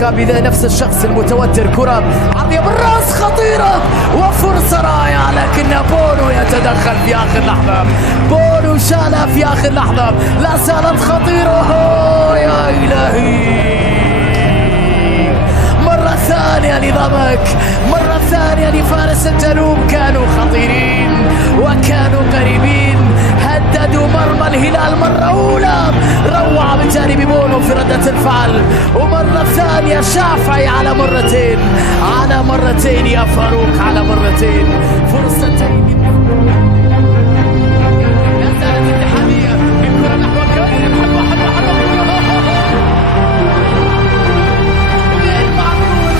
المنطقة بنفس الشخص المتوتر. كرة عرضية بالراس خطيرة وفرصة رائعة، لكن بونو يتدخل في آخر لحظة. بونو شالها في آخر لحظة، لا زالت خطيرة. يا إلهي، مرة ثانية لضمك، مرة ثانية لفارس الجنوب. كانوا خطيرين وكانوا قريبين، هددوا مرمى الهلال مرة أولى، روعة من جانب بونو في ردة الفعل، ومرة ثانية شافعي على مرتين، على مرتين يا فاروق، على مرتين. فرصتين لا زالت الاتحادية بالكرة نحو كريم. حلوة حلوة حلوة،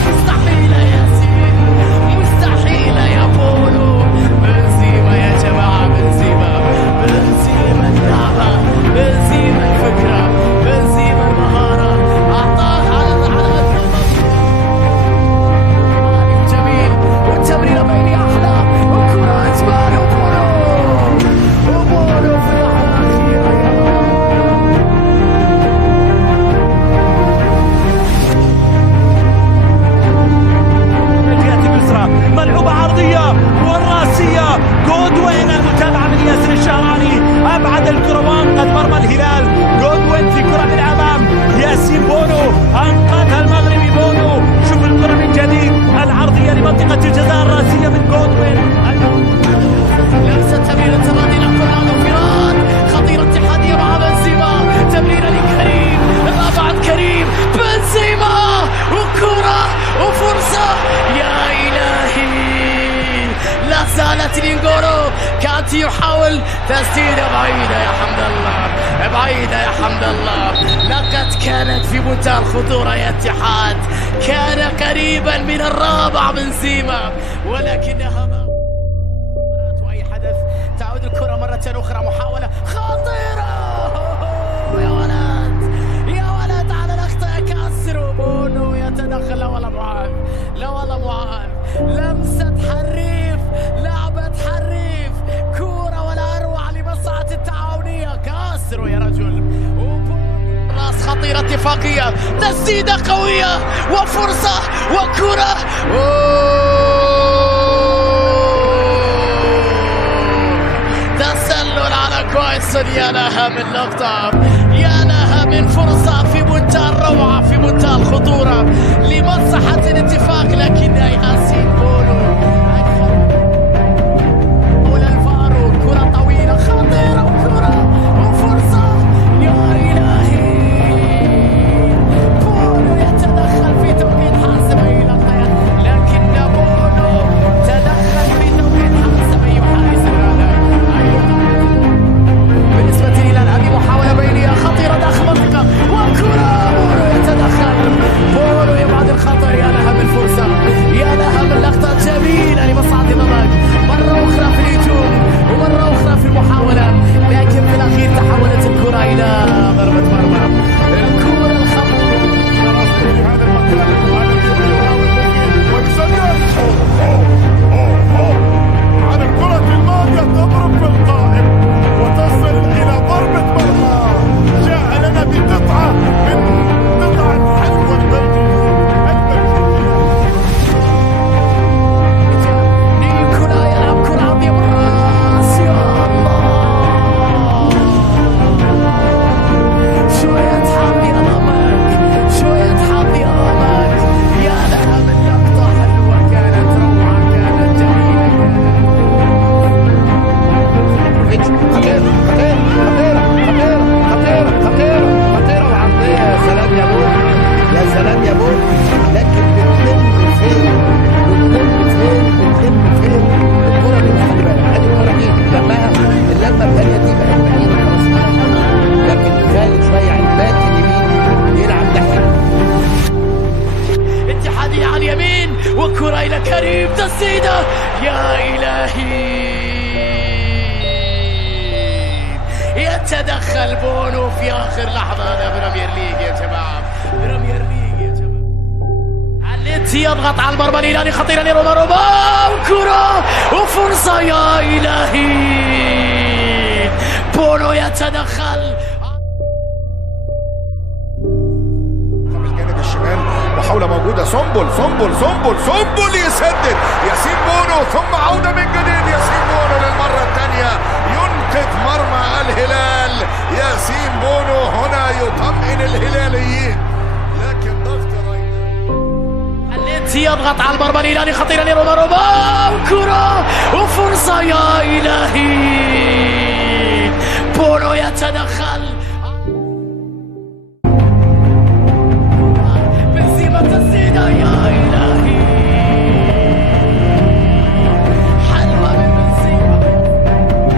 مستحيلة يا سيدي، مستحيلة يا بونو. بنزيما يا جماعة، بنزيما، بنزيما اللعبة، بنزيما الفكرة، بنزيما المهارة، أعطاها على جميل، والتمريرة بيني أحلى، وكرة أجمل، وبونو في اللحظة الأخيرة. ملعوبة عرضية والراسية، جودوين المتابعة من ياسر الشهراني، أبعد الكرة وأنقذ مرمى الهلال. جودوين في كرة من الأمام، ياسين بونو أنقذها المغربي. بونو شوف الكرة من جديد، العرضية لمنطقة الجزاء، الراسية من جودوين. لمسة تمريرة تبادل الكرة، انفراد خطيرة اتحادية مع بنزيما، تمريرة لكريم، الرابعة كريم، بنزيما وكرة وفرصة. يا إلهي، لا زالت لينغورو، كانت يحاول تسديدة بعيدة يا حمد الله، بعيدة يا حمد الله. لقد كانت في منتهى الخطورة يا اتحاد، كان قريبا من الرابع بنزيما، ولكنها وأي حدث. تعود الكرة مرة أخرى، محاولة خطيرة. يا ولد، يا ولد على الأخطاء كسر. بونو يتدخل، لا والله معاذ، لا والله معاذ. لمسة حريف، لعبة حريف، كورة ولا أروع لمصلحة التعاونية. كسر يا رجل، راس خطيرة اتفاقية، تسديدة قوية وفرصة وكرة. تسلل على كويسون، يا لها من لقطة، يا لها من فرصة في منتهى الروعة، في منتهى الخطورة لمصلحة الاتفاق، لكن ياسين بونو أولى الفاروق. كرة طويلة خطيرة وكرة وفرصة. يا إلهي، بونو يتدخل في توقيت حاسم أي لقطة، لكن بونو تدخل في توقيت حاسم أي حارس هذا. بالنسبة لي هذه محاولة بينية خطيرة داخل المنطقة، وكرة بونو يتدخل. بونو يبعد الخطر، يا لها من فرصة، يا لها من لقطة جميلة لمصعد النضج، مرة أخرى في الهجوم ومرة أخرى في المحاولة، لكن في الأخير تحولت الكرة إلى ضربة مرمى. الكرة الخطيرة هذا على الكرة الماضية، تضرب في القائم وتصل إلى ضربة مرمى. جاء لنا بقطعة من قطع الحلوى البلجيكية. نيكولا يلعب كرة عرضية بالراس، يا الله، شوية حظ أمامك، شوية حظ أمامك. يا لها من لقطة حلوة، كانت روعة، كانت جميلة. خطير خطير خطير خطير خطير خطير خطير وعرضية. يا سلام يا بول، يا سلام يا بول، لكن بتلم فين، بتلم فين، بتلم فين الكرة دي؟ خلي بالك، ادي الكرة دي لمها، اللمة الثانية دي بقت بعيدة خلاص، لكن خالد شوية على الباك اليمين يلعب ناحية اتحادية على اليمين، وكرة إلى كريم، تسديدة. يا إلهي، يتدخل بونو في آخر لحظة. هذا بريمير ليج يا جماعة، بريمير ليج يا جماعة. اليتي يضغط على المرمى الهلالي، خطيرة لروما، وكرة وفرصة. يا إلهي، بونو يتدخل. بالجانب الشمال، محاولة سنبل يسدد. ياسين بونو ثم عودة من جديد. ياسين بونو للمرة الثانية ينقذ مرمى الهلال. ياسين بونو هنا يطمئن الهلاليين، لكن ضغط الاتي يضغط على المرمى الهلالي. خطيرة لروما وكرة وفرصة، يا إلهي بونو يتدخل. بنزيما تسديدة، يا